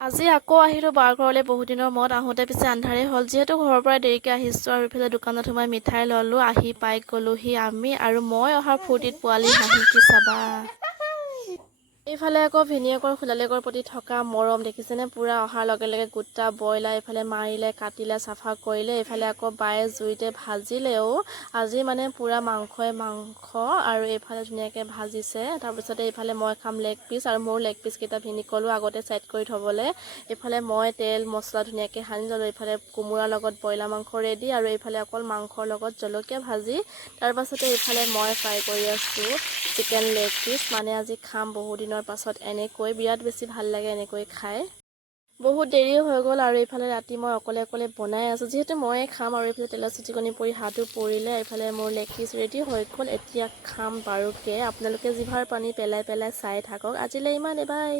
আজি আকৌ আহিলোঁ বাৰ ঘৰলৈ বহুত দিনৰ মূৰত আহোঁতে পিছে আন্ধাৰেই হ'ল যিহেতু ঘৰৰ পৰা দেৰিকৈ আহিছোঁ আৰু ইফালে দোকানত সোমাই মিঠাই ল'লোঁ আহি পাই গ'লোহি আমি আৰু মই অহাৰ ফূৰ্তিত পোৱালি হাঁহি কি চাবা এইফালে আকৌ ভিনিয়েকৰ খোলালেকৰ প্ৰতি থকা মৰম দেখিছেনে পুৰা অহাৰ লগে লগে গোটা ব্ৰইলাৰ এইফালে মাৰিলে কাটিলে চাফা কৰিলে এইফালে আকৌ বায়ে জুইতে ভাজিলেও আজি মানে পুৰা মাংস আৰু এইফালে ধুনীয়াকৈ ভাজিছে তাৰপিছতে এইফালে মই খাম লেগ পিচ আৰু মোৰ লেগ পিচকেইটা ভিনিক ক'লোঁ আগতে ছেট কৰি থ'বলৈ এইফালে মই তেল মছলা ধুনীয়াকৈ সানি ল'লোঁ এইফালে কোমোৰাৰ লগত ব্ৰইলাৰ মাংস ৰেডি আৰু এইফালে অকল মাংসৰ লগত জলকীয়া ভাজি তাৰপাছতে এইফালে মই ফ্ৰাই কৰি আছোঁ চিকেন লেগ পিচ মানে আজি খাম বহুত দিনৰ পাছত এনেকৈ বিৰাট বেছি ভাল লাগে এনেকৈ খাই বহুত দেৰি হৈ গ'ল আৰু এইফালে ৰাতি মই অকলে বনাই আছোঁ যিহেতু ময়ে খাম আৰু এইফালে তেলত চিটিকনি পৰি হাতো পৰিলে এইফালে মোৰ লেগ পিচ ৰেডি হৈ গ'ল এতিয়া খাম বাৰুকৈ আপোনালোকে জিভাৰ পানী পেলাই চাই থাকক আজিলৈ ইমানেই বাই।